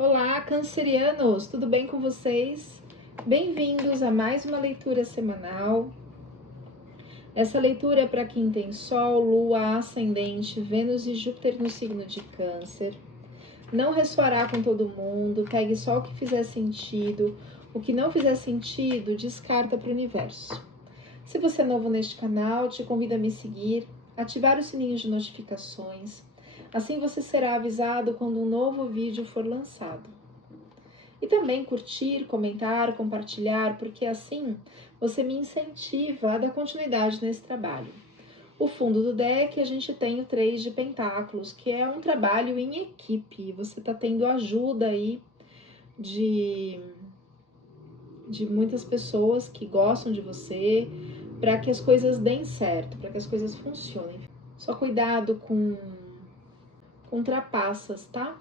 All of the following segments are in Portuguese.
Olá, cancerianos! Tudo bem com vocês? Bem-vindos a mais uma leitura semanal. Essa leitura é para quem tem Sol, Lua, Ascendente, Vênus e Júpiter no signo de Câncer. Não ressoará com todo mundo, pegue só o que fizer sentido. O que não fizer sentido, descarta para o universo. Se você é novo neste canal, te convido a me seguir, ativar o sininho de notificações. Assim você será avisado quando um novo vídeo for lançado. E também curtir, comentar, compartilhar, porque assim você me incentiva a dar continuidade nesse trabalho. O fundo do deck a gente tem o 3 de Pentáculos, que é um trabalho em equipe. Você está tendo ajuda aí de muitas pessoas que gostam de você, para que as coisas deem certo, para que as coisas funcionem. Só cuidado com trapaças, tá?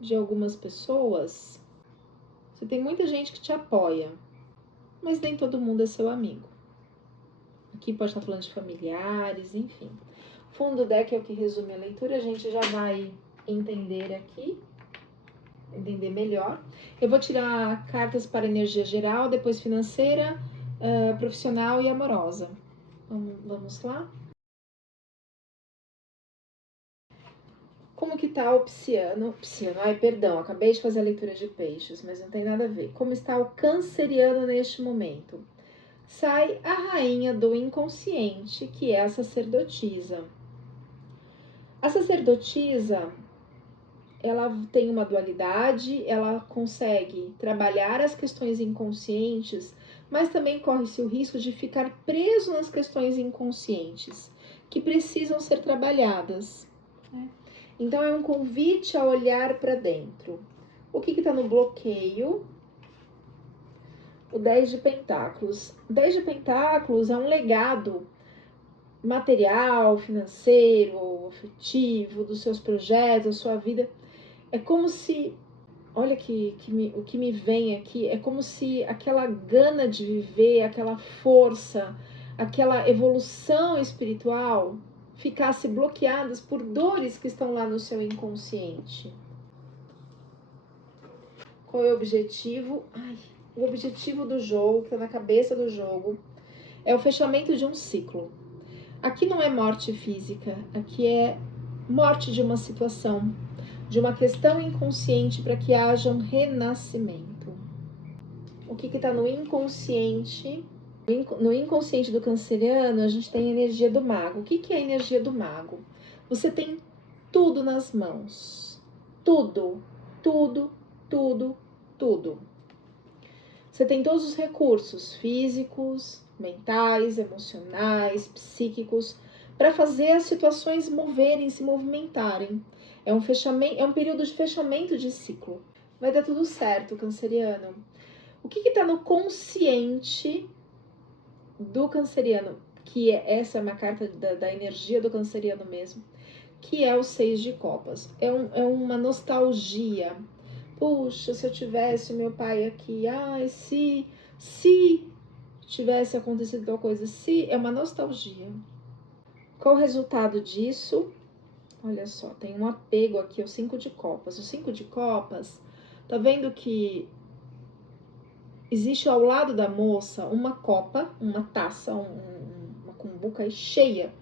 De algumas pessoas. Você tem muita gente que te apoia, mas nem todo mundo é seu amigo. Aqui pode estar falando de familiares, enfim. Fundo do deck é o que resume a leitura, a gente já vai entender aqui, entender melhor. Eu vou tirar cartas para energia geral, depois financeira, profissional e amorosa. Vamos lá? Como que tá o Pisciano? Ai, perdão, acabei de fazer a leitura de peixes, mas não tem nada a ver. Como está o canceriano neste momento? Sai a rainha do inconsciente, que é a sacerdotisa. A sacerdotisa, ela tem uma dualidade, ela consegue trabalhar as questões inconscientes, mas também corre-se o risco de ficar preso nas questões inconscientes, que precisam ser trabalhadas. Então é um convite a olhar para dentro. O que está no bloqueio? O 10 de Pentáculos. O 10 de Pentáculos é um legado material, financeiro, afetivo, dos seus projetos, da sua vida. É como se, olha o que me vem aqui, é como se aquela gana de viver, aquela força, aquela evolução espiritual ficasse bloqueadas por dores que estão lá no seu inconsciente. Qual é o objetivo? O objetivo do jogo, que está na cabeça do jogo, é o fechamento de um ciclo. Aqui não é morte física, aqui é morte de uma situação, de uma questão inconsciente para que haja um renascimento. O que está no inconsciente? No inconsciente do canceriano, a gente tem a energia do mago. O que é a energia do mago? Você tem tudo nas mãos. Tudo, tudo, tudo, tudo. Você tem todos os recursos físicos, mentais, emocionais, psíquicos, para fazer as situações moverem, se movimentarem. É um fechamento, é um período de fechamento de ciclo. Vai dar tudo certo, canceriano. O que está no consciente do canceriano? Que essa é uma carta da energia do canceriano mesmo, que é o 6 de copas. É uma nostalgia. Puxa, se eu tivesse meu pai aqui, ai, se tivesse acontecido tal coisa, se, é uma nostalgia. Qual o resultado disso? Olha só, tem um apego aqui, o 5 de copas. O 5 de copas, tá vendo que existe ao lado da moça uma copa, uma taça, uma cumbuca aí cheia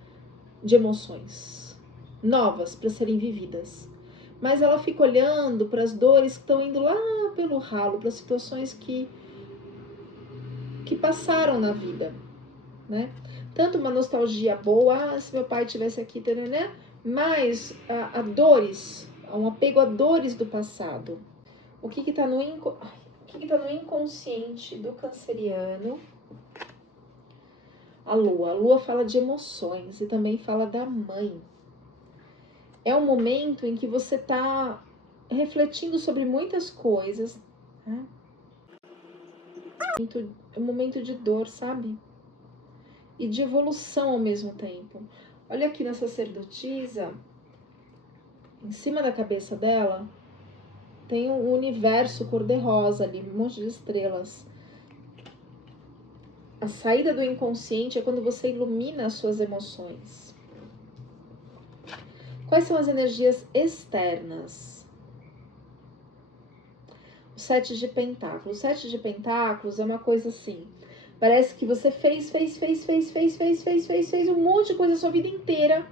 de emoções novas para serem vividas. Mas ela fica olhando para as dores que estão indo lá pelo ralo, para as situações que passaram na vida, né? Tanto uma nostalgia boa, se meu pai tivesse aqui, né? Mas a dores, um apego a dores do passado. O que está no inconsciente do canceriano? A lua fala de emoções e também fala da mãe. É um momento em que você está refletindo sobre muitas coisas, né? É um momento de dor, sabe? E de evolução ao mesmo tempo. Olha aqui na sacerdotisa, em cima da cabeça dela, tem um universo cor-de-rosa ali, um monte de estrelas. A saída do inconsciente é quando você ilumina as suas emoções. Quais são as energias externas? o 7 de pentáculos. O 7 de pentáculos é uma coisa assim, parece que você fez um monte de coisa a sua vida inteira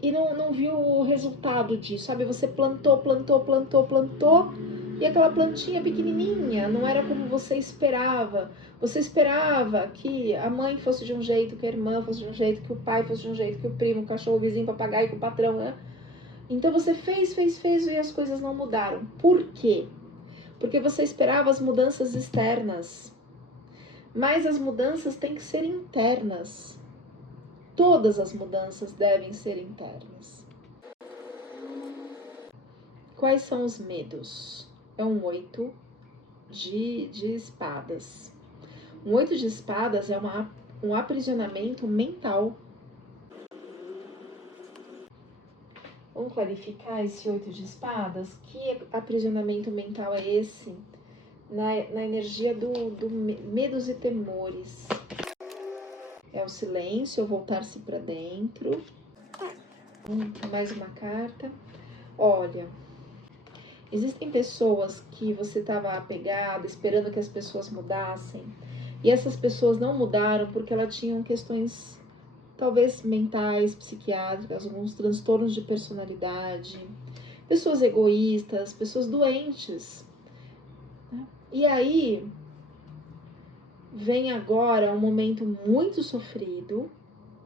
e não viu o resultado disso, sabe? Você plantou, e aquela plantinha pequenininha não era como você esperava. Você esperava que a mãe fosse de um jeito, que a irmã fosse de um jeito, que o pai fosse de um jeito, que o primo, o cachorro, o vizinho, o papagaio, que o patrão, né? Então você fez e as coisas não mudaram. Por quê? Porque você esperava as mudanças externas. Mas as mudanças têm que ser internas. Todas as mudanças devem ser internas. Quais são os medos? É um 8 de espadas. Um 8 de espadas é um aprisionamento mental. Vamos clarificar esse 8 de espadas? Que aprisionamento mental é esse? Na energia do medos e temores. É o silêncio, ou voltar-se para dentro. Mais uma carta. Olha, existem pessoas que você estava apegada, esperando que as pessoas mudassem, e essas pessoas não mudaram porque elas tinham questões talvez mentais, psiquiátricas, alguns transtornos de personalidade, pessoas egoístas, pessoas doentes. E aí vem agora um momento muito sofrido,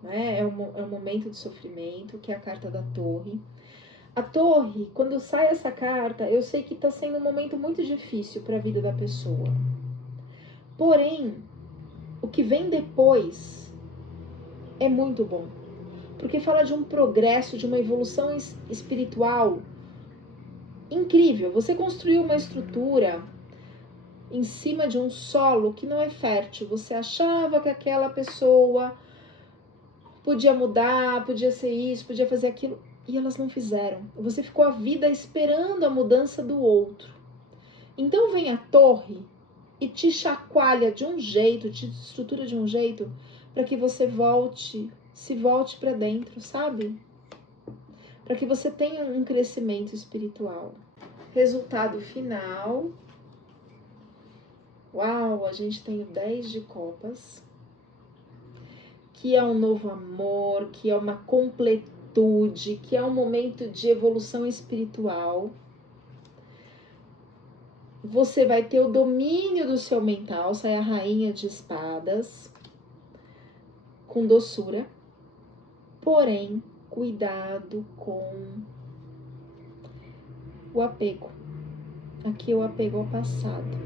né? É um momento de sofrimento, que é a carta da Torre. A Torre, quando sai essa carta, eu sei que está sendo um momento muito difícil para a vida da pessoa. Porém, o que vem depois é muito bom, porque fala de um progresso, de uma evolução espiritual incrível. Você construiu uma estrutura em cima de um solo que não é fértil. Você achava que aquela pessoa podia mudar, podia ser isso, podia fazer aquilo, e elas não fizeram. Você ficou a vida esperando a mudança do outro. Então vem a Torre e te chacoalha de um jeito, te estrutura de um jeito, para que você se volte para dentro, sabe? Para que você tenha um crescimento espiritual. Resultado final. Uau, a gente tem o 10 de copas, que é um novo amor, que é uma completude, que é um momento de evolução espiritual. Você vai ter o domínio do seu mental, sai a rainha de espadas, com doçura. Porém, cuidado com o apego. Aqui é o apego ao passado.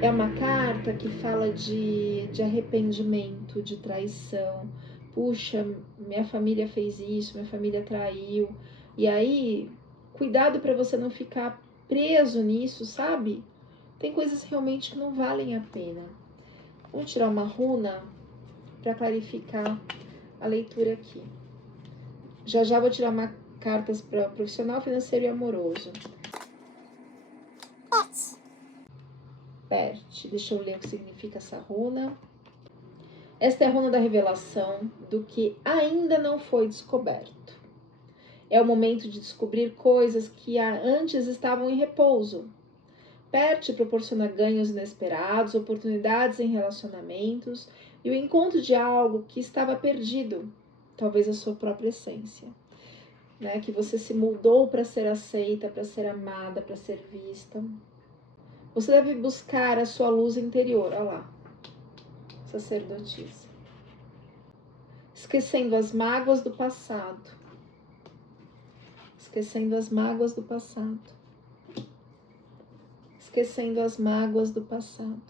É uma carta que fala de arrependimento, de traição. Puxa, minha família fez isso, minha família traiu. E aí, cuidado para você não ficar preso nisso, sabe? Tem coisas realmente que não valem a pena. Vamos tirar uma runa para clarificar a leitura aqui. Já vou tirar uma cartas para profissional, financeiro e amoroso. Perte. Deixa eu ler o que significa essa runa. Esta é a runa da revelação do que ainda não foi descoberto. É o momento de descobrir coisas que antes estavam em repouso. Perte proporciona ganhos inesperados, oportunidades em relacionamentos e o encontro de algo que estava perdido, talvez a sua própria essência. Né? Que você se moldou para ser aceita, para ser amada, para ser vista. Você deve buscar a sua luz interior. Olha lá, sacerdotisa. Esquecendo as mágoas do passado. Esquecendo as mágoas do passado. Esquecendo as mágoas do passado.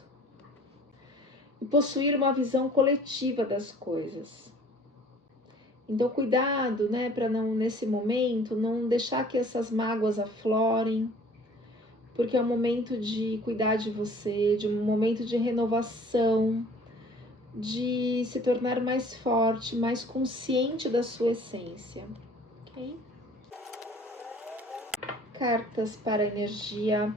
E possuir uma visão coletiva das coisas. Então, cuidado, né, para não, nesse momento, não deixar que essas mágoas aflorem, porque é um momento de cuidar de você, de um momento de renovação, de se tornar mais forte, mais consciente da sua essência. Ok? Cartas para a energia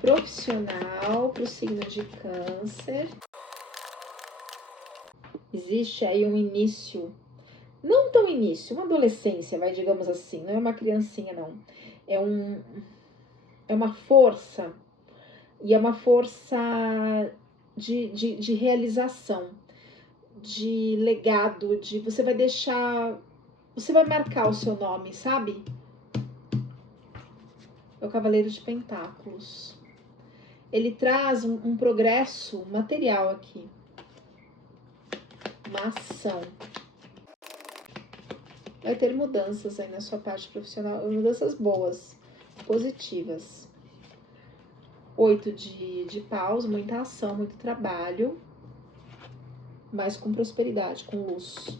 profissional, para o signo de Câncer. Existe aí um início, não tão início, uma adolescência, digamos assim, não é uma criancinha não, é é uma força, e é uma força de realização, de legado, de você vai deixar, você vai marcar o seu nome, sabe? É o Cavaleiro de Pentáculos. Ele traz um progresso material aqui, uma ação. Vai ter mudanças aí na sua parte profissional, mudanças boas, positivas. 8 de paus, muita ação, muito trabalho, mas com prosperidade, com luz.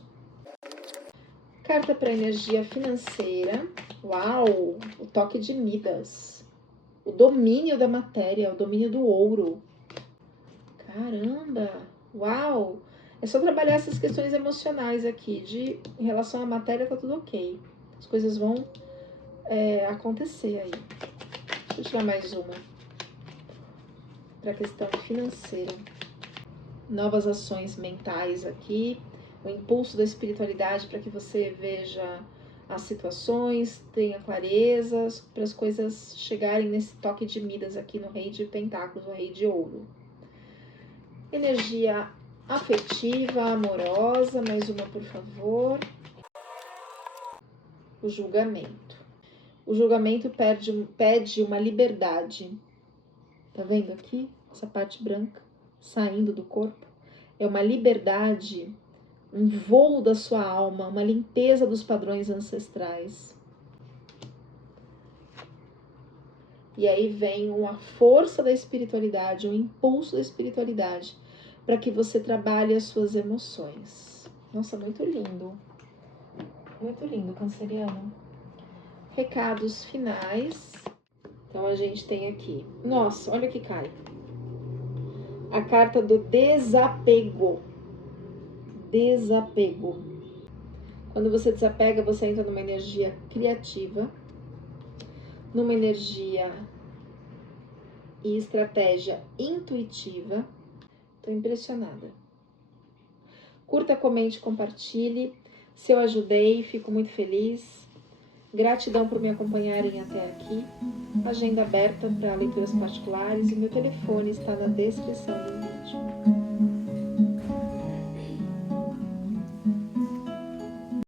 Carta para energia financeira. Uau! O toque de Midas. O domínio da matéria, o domínio do ouro. Caramba! Uau! É só trabalhar essas questões emocionais aqui. Em relação à matéria, tá tudo ok. As coisas vão acontecer aí. Deixa eu tirar mais uma. Para a questão financeira. Novas ações mentais aqui. O impulso da espiritualidade para que você veja as situações, tenha clareza, para as coisas chegarem nesse toque de Midas aqui no Rei de Pentáculos, no Rei de Ouro. Energia afetiva, amorosa, mais uma, por favor. O julgamento. O julgamento pede uma liberdade. Tá vendo aqui? Essa parte branca saindo do corpo. É uma liberdade, um voo da sua alma, uma limpeza dos padrões ancestrais. E aí vem uma força da espiritualidade, um impulso da espiritualidade, para que você trabalhe as suas emoções. Nossa, muito lindo. Muito lindo, canceriano. Recados finais. Então a gente tem aqui. Nossa, olha o que cai. A carta do desapego. Desapego. Quando você desapega, você entra numa energia criativa, numa energia e estratégia intuitiva. Estou impressionada. Curta, comente, compartilhe. Se eu ajudei, fico muito feliz. Gratidão por me acompanharem até aqui. Agenda aberta para leituras particulares e meu telefone está na descrição do vídeo.